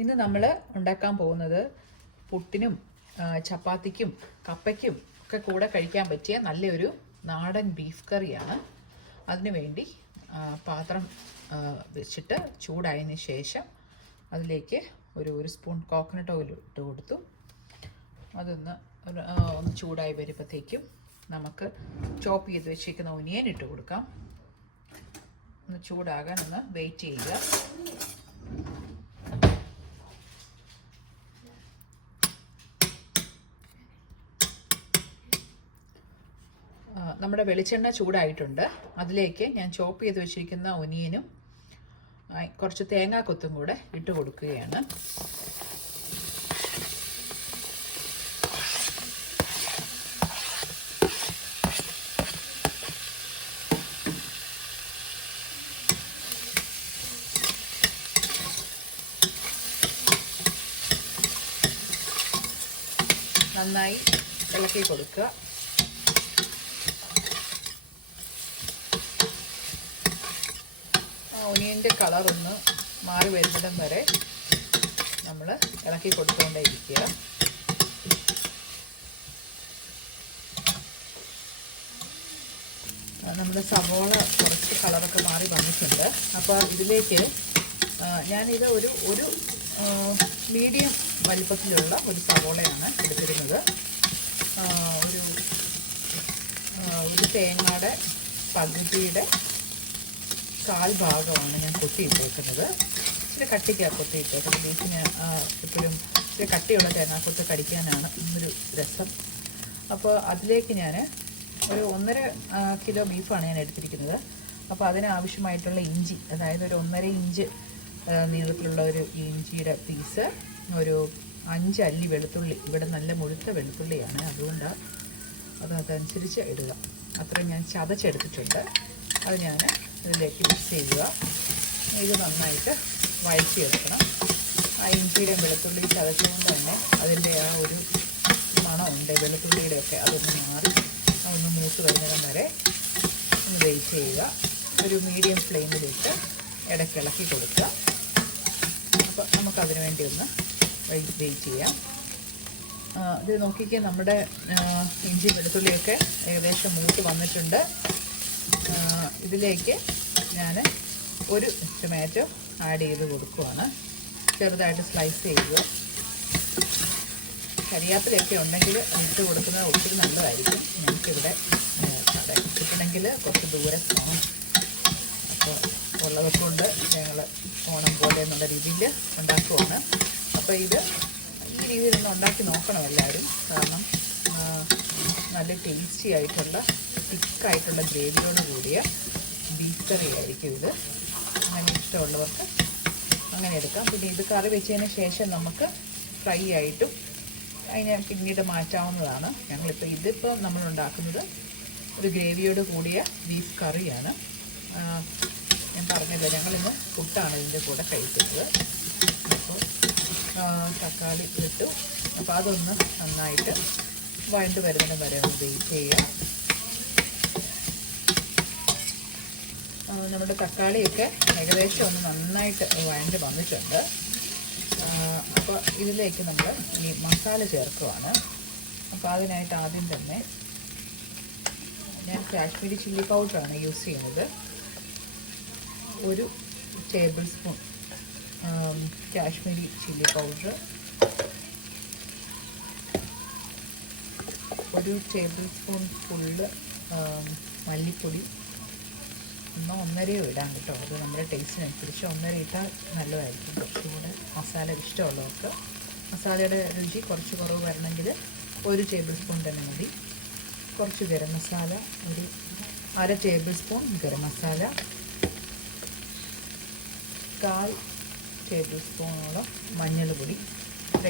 ഇന്ന് നമ്മൾ ഉണ്ടാക്കാൻ പോകുന്നത് പുട്ടിനും ചപ്പാത്തിക്കും കപ്പയ്ക്കും ഒക്കെ കൂടെ കഴിക്കാൻ പറ്റിയ നല്ലൊരു നാടൻ ബീഫ് കറിയാണ്. അതിനുവേണ്ടി പാത്രം വെച്ചിട്ട് ചൂടായതിന് ശേഷം അതിലേക്ക് ഒരു സ്പൂൺ കോക്കനട്ട് ഓയിൽ ഇട്ട് കൊടുത്തു. അതൊന്ന് ഒന്ന് ചൂടായി വരുമ്പോഴത്തേക്കും നമുക്ക് ചോപ്പ് ചെയ്ത് വെച്ചിരിക്കുന്ന ഒനിയൻ ഇട്ട് കൊടുക്കാം. ഒന്ന് ചൂടാകാൻ ഒന്ന് വെയിറ്റ് ചെയ്യുക. നമ്മുടെ വെളിച്ചെണ്ണ ചൂടായിട്ടുണ്ട്. അതിലേക്ക് ഞാൻ ചോപ്പ് ചെയ്ത് വെച്ചിരിക്കുന്ന ഒനിയനും കുറച്ച് തേങ്ങാക്കൊത്തും കൂടെ ഇട്ട് കൊടുക്കുകയാണ്. നന്നായി ഇളക്കി കൊടുക്കുക. ഒനിയൻ്റെ കളറൊന്ന് മാറി വരുന്നിടം വരെ നമ്മൾ ഇളക്കി കൊടുത്തുകൊണ്ടേയിരിക്കുക. നമ്മുടെ സവോള കുറച്ച് കളറൊക്കെ മാറി വന്നിട്ടുണ്ട്. അപ്പോൾ ഇതിലേക്ക് ഞാനിത് ഒരു മീഡിയം വലിപ്പത്തിലുള്ള ഒരു സവോളയാണ് എടുത്തിരുന്നത്. ഒരു തേങ്ങയുടെ പകുതിയുടെ കാൽ ഭാഗമാണ് ഞാൻ കൊത്തിയിട്ടേക്കുന്നത്. ഇച്ചിരി കട്ടിക്കാണ് കൊത്തിയിട്ടേക്കുന്നത്. ബീഫിന് എപ്പോഴും ഇച്ചിരി കട്ടിയുള്ള തേങ്ങാക്കൊത്ത് കടിക്കാനാണ് ഒരു രസം. അപ്പോൾ അതിലേക്ക് ഞാൻ ഒരു 1.5 കിലോ ബീഫാണ് ഞാൻ എടുത്തിരിക്കുന്നത്. അപ്പോൾ അതിനാവശ്യമായിട്ടുള്ള ഇഞ്ചി, അതായത് ഒരു 1.5 ഇഞ്ച് നീളത്തിലുള്ള ഒരു ഇഞ്ചിയുടെ പീസ്, ഒരു 5 അല്ലി വെളുത്തുള്ളി. ഇവിടെ നല്ല മുഴുത്ത വെളുത്തുള്ളിയാണ്, അതുകൊണ്ട് അതനുസരിച്ച് ഇടുക. അത്രയും ഞാൻ ചതച്ചെടുത്തിട്ടുണ്ട്. അത് ഞാൻ ഇതിലേക്ക് മിക്സ് ചെയ്യുക. ഇത് നന്നായിട്ട് വഴറ്റിയെടുക്കണം. ആ ഇഞ്ചിയുടെയും വെളുത്തുള്ളി ചതച്ചുകൊണ്ട് തന്നെ അതിൻ്റെ ആ ഒരു മണമുണ്ട് വെളുത്തുള്ളിയുടെയൊക്കെ, അതൊന്ന് മാറി അതൊന്ന് മൂത്ത് വരുന്നതിന് വരെ ഒന്ന് വെയിറ്റ് ചെയ്യുക. ഒരു മീഡിയം ഫ്ലെയിമിലിട്ട് ഇടയ്ക്ക് ഇളക്കി കൊടുക്കുക. അപ്പോൾ നമുക്കതിന് വേണ്ടി ഒന്ന് വെയിറ്റ് ചെയ്യാം. ഇത് നോക്കിക്കേ, നമ്മുടെ ഇഞ്ചി വെളുത്തുള്ളിയൊക്കെ ഏകദേശം മൂത്ത് വന്നിട്ടുണ്ട്. ഇതിലേക്ക് ഞാൻ ഒരു ടൊമാറ്റോ ആഡ് ചെയ്ത് കൊടുക്കുവാണ്. ചെറുതായിട്ട് സ്ലൈസ് ചെയ്യുക. കരിയാപ്പിലൊക്കെ ഉണ്ടെങ്കിൽ ഇട്ട് കൊടുക്കുന്നത് ഒത്തിരി നല്ലതായിരിക്കും. ഞങ്ങൾക്കിവിടെ കിട്ടണമെങ്കിൽ കുറച്ച് ദൂരെ പോകണം. അപ്പോൾ ഉള്ളതൊക്കെ കൊണ്ട് ഞങ്ങൾ ഓണം പോലെ എന്നുള്ള രീതിയിൽ ഉണ്ടാക്കുവാണ്. അപ്പോൾ ഇത് ഈ രീതിയിലൊന്ന് ഉണ്ടാക്കി നോക്കണം എല്ലാവരും. കാരണം നല്ല ടേസ്റ്റി ആയിട്ടുള്ള തിക്കായിട്ടുള്ള ഗ്രേവിയോട് കൂടിയ ബീഫ് കറി ആയിരിക്കും ഇത്. അങ്ങനെ ഇഷ്ടമുള്ളവർക്ക് അങ്ങനെ എടുക്കാം. പിന്നെ ഇത് കറി വെച്ചതിന് ശേഷം നമുക്ക് ഫ്രൈ ആയിട്ടും അതിനെ പിന്നീട് മാറ്റാവുന്നതാണ്. ഇതിപ്പോൾ നമ്മൾ ഉണ്ടാക്കുന്നത് ഒരു ഗ്രേവിയോട് കൂടിയ ബീഫ് കറിയാണ്. ഞാൻ പറഞ്ഞല്ലോ, ഞങ്ങളിന്ന് പുട്ടാണ് ഇതിൻ്റെ കൂടെ കഴിക്കുന്നത്. അപ്പോൾ തക്കാളി ഇട്ടു. അപ്പോൾ അതൊന്ന് നന്നായിട്ട് വഴണ്ട് വരുന്നതിന് വരെ ഒന്ന് വെയിറ്റ് ചെയ്യുക. നമ്മുടെ തക്കാളിയൊക്കെ ഏകദേശം ഒന്ന് നന്നായിട്ട് വഴണ്ട് വന്നിട്ടുണ്ട്. അപ്പോൾ ഇതിലേക്ക് നമ്മൾ ഈ മസാല ചേർക്കുവാണ്. അപ്പോൾ അതിനായിട്ട് ആദ്യം തന്നെ ഞാൻ കാശ്മീരി ചില്ലി പൗഡറാണ് യൂസ് ചെയ്യുന്നത്. 1 table spoon Kashmiri chilli powder, 1 table spoon full മല്ലിപ്പൊടി, 1.5 ഇടാൻ കേട്ടോ. അത് നമ്മുടെ ടേസ്റ്റിനനുസരിച്ച് 1.5 ഇട്ടാൽ നല്ലതായിരിക്കും. കുറച്ചുകൂടെ മസാല ഇഷ്ടമുള്ളവർക്ക്, മസാലയുടെ രുചി കുറച്ച് കുറവ് വരണമെങ്കിൽ 1 ടേബിൾ സ്പൂൺ തന്നെ മതി. കുറച്ച് ഗരം മസാല, ഒരു 1/2 table spoon garam masala, 1/4 table സ്പൂണോളം മഞ്ഞൾപ്പൊടി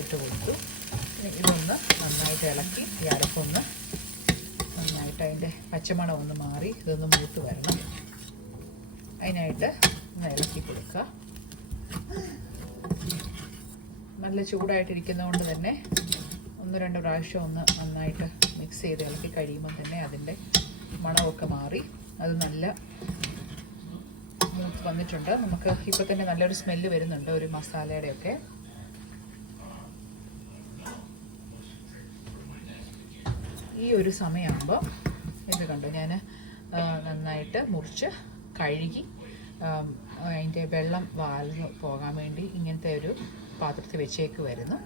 ഇട്ട് കൊടുത്തു. ഇതൊന്ന് നന്നായിട്ട് ഇളക്കി ഈ അരപ്പൊന്ന് നന്നായിട്ട് അതിൻ്റെ പച്ചമണം ഒന്ന് മാറി ഇതൊന്ന് മൂത്ത് വരണം. അതിനായിട്ട് ഒന്ന് ഇളക്കി കൊടുക്കുക. നല്ല ചൂടായിട്ടിരിക്കുന്നതുകൊണ്ട് തന്നെ 1-2 പ്രാവശ്യം ഒന്ന് നന്നായിട്ട് മിക്സ് ചെയ്ത് ഇളക്കി കഴിയുമ്പോൾ തന്നെ അതിൻ്റെ മണമൊക്കെ മാറി അത് നല്ല മൂത്ത് വന്നിട്ടുണ്ട്. നമുക്ക് ഇപ്പോൾ തന്നെ നല്ലൊരു സ്മെല്ല് വരുന്നുണ്ട് ഒരു മസാലയുടെയൊക്കെ. ഈ ഒരു സമയമാകുമ്പോൾ ഇത് കണ്ടോ ഞാൻ നന്നായിട്ട് മുറിച്ച് കഴുകി അതിൻ്റെ വെള്ളം വാൽന്ന് പോകാൻ വേണ്ടി ഇങ്ങനത്തെ ഒരു പാത്രത്തിൽ വെച്ചേക്ക് വരുന്നു.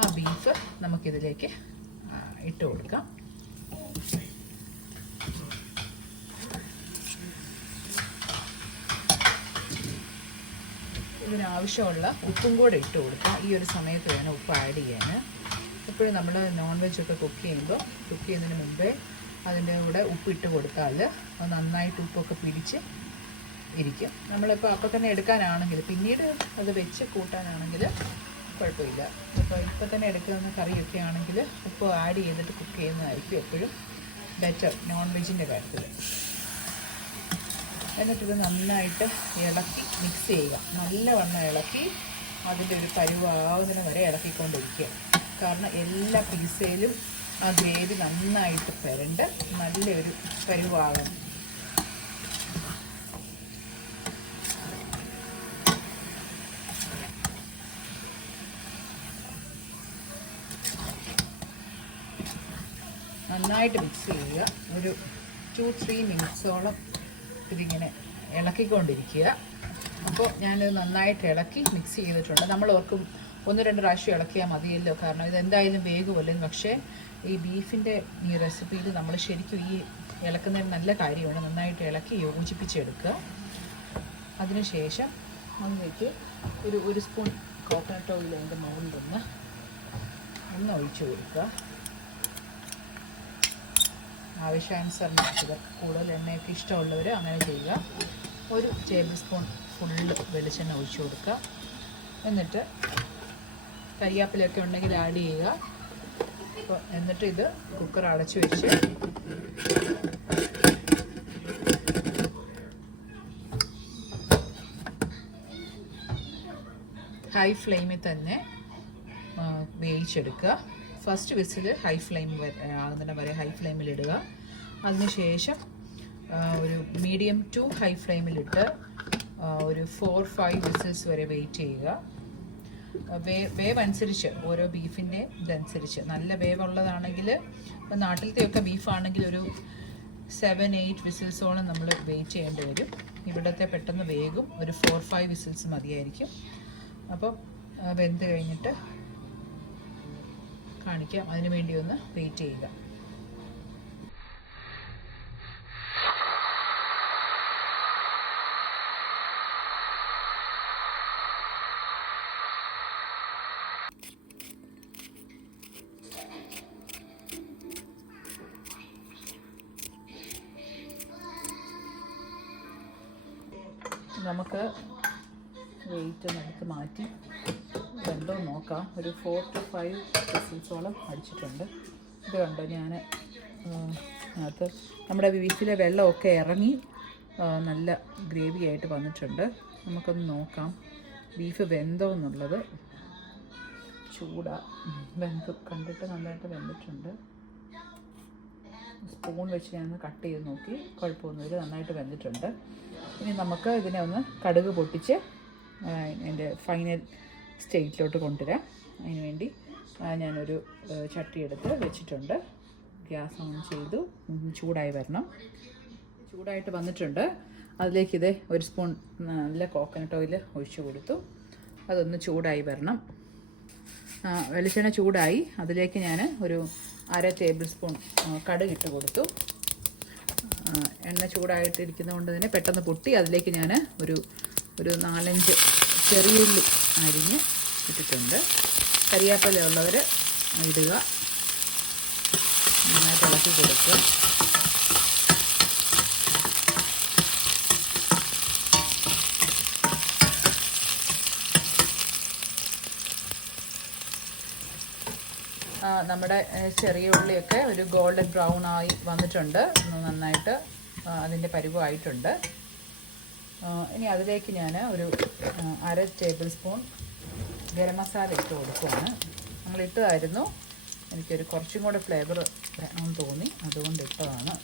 ആ ബീഫ് നമുക്കിതിലേക്ക് ഇട്ട് കൊടുക്കാം. ഇതിനാവശ്യമുള്ള ഉപ്പും കൂടെ ഇട്ട് കൊടുക്കാം. ഈ ഒരു സമയത്ത് വേണം ഉപ്പ് ആഡ് ചെയ്യാൻ. എപ്പോഴും നമ്മൾ നോൺ വെജൊക്കെ കുക്ക് ചെയ്യുന്നതിന് മുമ്പേ അതിൻ്റെ കൂടെ ഉപ്പിട്ട് കൊടുത്താൽ നന്നായിട്ട് ഉപ്പൊക്കെ പിടിച്ച് ഇരിക്കും. നമ്മളിപ്പോൾ അപ്പം തന്നെ എടുക്കാനാണെങ്കിൽ പിന്നീട് അത് വെച്ച് കൂട്ടാനാണെങ്കിൽ കുഴപ്പമില്ല. ഇപ്പോൾ തന്നെ എടുക്കുന്ന കറിയൊക്കെ ആണെങ്കിൽ ഉപ്പ് ആഡ് ചെയ്തിട്ട് കുക്ക് ചെയ്യുന്നതായിരിക്കും എപ്പോഴും ബെറ്റർ നോൺ വെജിൻ്റെ കാര്യത്തിൽ. എന്നിട്ടിത് നന്നായിട്ട് ഇളക്കി മിക്സ് ചെയ്യുക. നല്ലവണ്ണം ഇളക്കി അതിൻ്റെ ഒരു പരുവാകുന്നതിന് വരെ ഇളക്കിക്കൊണ്ടിരിക്കുക. കാരണം എല്ലാ പീസയിലും ആ ഗ്രേവി നന്നായിട്ട് പെരണ്ട് നല്ലൊരു പരുവാകണം. നന്നായിട്ട് മിക്സ് ചെയ്യുക. ഒരു 2-3 മിനിറ്റ്സോളം ഇതിങ്ങനെ ഇളക്കിക്കൊണ്ടിരിക്കുക. അപ്പോൾ ഞാനിത് നന്നായിട്ട് ഇളക്കി മിക്സ് ചെയ്തിട്ടുണ്ട്. നമ്മൾ ഓർക്കും 1-2 പ്രാവശ്യം ഇളക്കിയാൽ മതിയല്ലോ, കാരണം ഇതെന്തായാലും വേഗമല്ലോ. പക്ഷേ ഈ ബീഫിൻ്റെ ഈ റെസിപ്പിയിൽ നമ്മൾ ശരിക്കും ഈ ഇളക്കുന്നതിന് നല്ല കാര്യമാണ്. നന്നായിട്ട് ഇളക്കി യോജിപ്പിച്ചെടുക്കുക. അതിനുശേഷം അതിലേക്ക് ഒരു സ്പൂൺ കോക്കനട്ട് ഓയിൽ അതിൻ്റെ മുകളിലൊന്ന് ഒഴിച്ചു കൊടുക്കുക. ആവശ്യാനുസരണം കൂടുതൽ എണ്ണയൊക്കെ ഇഷ്ടമുള്ളവർ അങ്ങനെ ചെയ്യുക. 1 ടേബിൾ സ്പൂൺ ഫുള്ള് വെളിച്ചെണ്ണ ഒഴിച്ചു കൊടുക്കുക. എന്നിട്ട് കരിയാപ്പിലൊക്കെ ഉണ്ടെങ്കിൽ ആഡ് ചെയ്യുക. അപ്പോൾ എന്നിട്ട് ഇത് കുക്കർ അടച്ചു വെച്ച് ഹൈ ഫ്ലെയിമിൽ തന്നെ വേവിച്ചെടുക്കുക. ഫസ്റ്റ് വിസിൽ ഹൈ ഫ്ലെയിം ആകുന്നതിന് വരെ ഹൈ ഫ്ലെയിമിലിടുക. അതിനുശേഷം ഒരു മീഡിയം ടു ഹൈ ഫ്ലെയിമിലിട്ട് ഒരു 4-5 വിസിൽസ് വരെ വെയിറ്റ് ചെയ്യുക. വേവ് അനുസരിച്ച് ഓരോ ബീഫിൻ്റെ ഇതനുസരിച്ച് നല്ല വേവ് ഉള്ളതാണെങ്കിൽ ഇപ്പോൾ നാട്ടിലത്തെയൊക്കെ ബീഫാണെങ്കിൽ ഒരു 7-8 വിസിൽസോളം നമ്മൾ വെയിറ്റ് ചെയ്യേണ്ടി വരും. ഇവിടുത്തെ പെട്ടെന്ന് വേഗം ഒരു 4-5 വിസിൽസ് മതിയായിരിക്കും. അപ്പോൾ വെന്ത് കഴിഞ്ഞിട്ട് കാണിക്കാം. അതിനു വേണ്ടി ഒന്ന് വെയിറ്റ് ചെയ്യുക. നമുക്ക് വെയിറ്റ് എടുത്ത് മാറ്റി വെന്തോ നോക്കാം. ഒരു 4-5 വിസിൽസോളം അടിച്ചിട്ടുണ്ട്. ഇത് കണ്ടോ ഞാൻ അത് നമ്മുടെ ബീഫിലെ വെള്ളമൊക്കെ ഇറങ്ങി നല്ല ഗ്രേവി ആയിട്ട് വന്നിട്ടുണ്ട്. നമുക്കൊന്ന് നോക്കാം ബീഫ് വെന്തോ എന്നുള്ളത്. കണ്ടിട്ട് നല്ലതായിട്ട് വെന്തിട്ടുണ്ട്. സ്പൂൺ വെച്ച് ഞാനൊന്ന് കട്ട് ചെയ്ത് നോക്കി, കുഴപ്പമൊന്നുമില്ല, നന്നായിട്ട് വെന്തിട്ടുണ്ട്. ഇനി നമുക്ക് ഇതിനെ ഒന്ന് കടുക് പൊട്ടിച്ച് എൻ്റെ ഫൈനൽ സ്റ്റേറ്റിലോട്ട് കൊണ്ടുവരാം. അതിന് വേണ്ടി ഞാനൊരു ചട്ടി എടുത്ത് വെച്ചിട്ടുണ്ട്. ഗ്യാസ് ഓൺ ചെയ്തു. ചൂടായി വരണം. ചൂടായിട്ട് വന്നിട്ടുണ്ട്. അതിലേക്ക് ഇത് 1 സ്പൂൺ നല്ല കോക്കനട്ട് ഓയിൽ ഒഴിച്ചു കൊടുത്തു. അതൊന്ന് ചൂടായി വരണം. വെളിച്ചെണ്ണ ചൂടായി. അതിലേക്ക് ഞാൻ ഒരു 1/2 ടേബിൾ സ്പൂൺ കടുക് ഇട്ട് കൊടുത്തു. എണ്ണ ചൂടായിട്ടിരിക്കുന്നതുകൊണ്ട് തന്നെ പെട്ടെന്ന് പൊട്ടി. അതിലേക്ക് ഞാൻ ഒരു 4-5 ചെറിയുള്ളി അരിഞ്ഞ് ഇട്ടിട്ടുണ്ട്. കരിയാപ്പില ഉള്ളവർ ഇടുക. നന്നായിട്ട് ഇളക്കി കൊടുക്കുക. നമ്മുടെ ചെറിയ ഉള്ളിയൊക്കെ ഒരു ഗോൾഡൻ ബ്രൗൺ ആയി വന്നിട്ടുണ്ട്. നന്നായിട്ട് അതിൻ്റെ പരുവമായിട്ടുണ്ട്. ഇനി അതിലേക്ക് ഞാൻ ഒരു 1/2 ടേബിൾ സ്പൂൺ ഗരം മസാല ഇട്ട് കൊടുക്കുകയാണ്. നമ്മളിട്ടതായിരുന്നു, എനിക്കൊരു കുറച്ചും കൂടെ ഫ്ലേവർ വേണമെന്ന് തോന്നി, അതുകൊണ്ട് ഇട്ടതാണ്.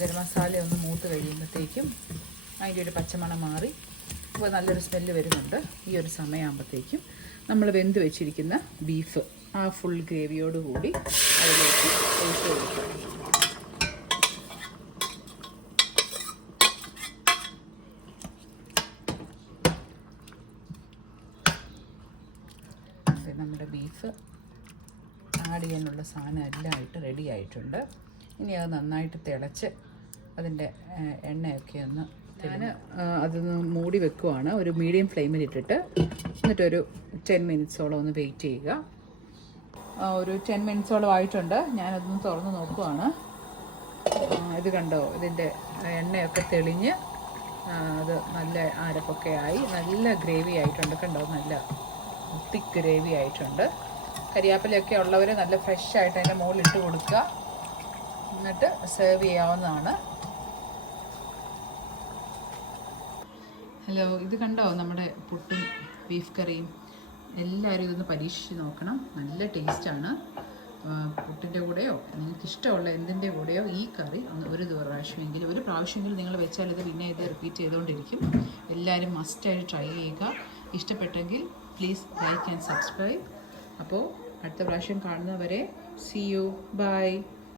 ഗരം മസാല ഒന്ന് മൂത്ത് കഴിയുമ്പോഴത്തേക്കും അതിൻ്റെ ഒരു പച്ചമണം മാറി അപ്പോൾ നല്ലൊരു സ്മെല്ല് വരുന്നുണ്ട്. ഈ ഒരു സമയമാകുമ്പോഴത്തേക്കും നമ്മൾ വെന്ത് വെച്ചിരിക്കുന്ന ബീഫ് ആ ഫുൾ ഗ്രേവിയോട് കൂടി അതിലേക്ക് ഒഴിച്ച് കൊടുക്കുക. നമ്മുടെ ബീഫ് ആഡ് ചെയ്യാനുള്ള സാധനം എല്ലാം ആയിട്ട് റെഡി ആയിട്ടുണ്ട്. ഇനി അത് നന്നായിട്ട് തിളച്ച് അതിൻ്റെ എണ്ണയൊക്കെ ഒന്ന് ഞാൻ അതൊന്ന് മൂടി വെക്കുവാണ് ഒരു മീഡിയം ഫ്ലെയിമിലിട്ടിട്ട്. എന്നിട്ടൊരു 10 മിനിറ്റ്സോളം ഒന്ന് വെയിറ്റ് ചെയ്യുക. ഒരു 10 മിനിറ്റ്സോളം ആയിട്ടുണ്ട്. ഞാനതൊന്ന് തുറന്ന് നോക്കുവാണ്. ഇത് കണ്ടോ, ഇതിൻ്റെ എണ്ണയൊക്കെ തെളിഞ്ഞ് അത് നല്ല അരപ്പൊക്കെ ആയി നല്ല ഗ്രേവി ആയിട്ടുണ്ട്. കണ്ടോ, നല്ല തിക്ക് ഗ്രേവി ആയിട്ടുണ്ട്. കരിയാപ്പിലൊക്കെ ഉള്ളവർ നല്ല ഫ്രഷ് ആയിട്ട് അതിൻ്റെ മുകളിലിട്ട് കൊടുക്കുക. എന്നിട്ട് സെർവ് ചെയ്യാവുന്നതാണ്. ഹലോ, ഇത് കണ്ടോ നമ്മുടെ പുട്ടും ബീഫ് കറിയും. എല്ലാവരും ഇതൊന്ന് പരീക്ഷിച്ച് നോക്കണം. നല്ല ടേസ്റ്റാണ്. പുട്ടിൻ്റെ കൂടെയോ നിങ്ങൾക്ക് ഇഷ്ടമുള്ള എന്തിൻ്റെ കൂടെയോ ഈ കറി ഒരു പ്രാവശ്യമെങ്കിലും നിങ്ങൾ വെച്ചാൽ ഇത് പിന്നെ ഇത് റിപ്പീറ്റ് ചെയ്തുകൊണ്ടിരിക്കും. എല്ലാവരും മസ്റ്റായിട്ട് ട്രൈ ചെയ്യുക. ഇഷ്ടപ്പെട്ടെങ്കിൽ പ്ലീസ് ലൈക്ക് ആൻഡ് സബ്സ്ക്രൈബ്. അപ്പോൾ അടുത്ത പ്രാവശ്യം കാണുന്നവരെ സീ യു, ബൈ.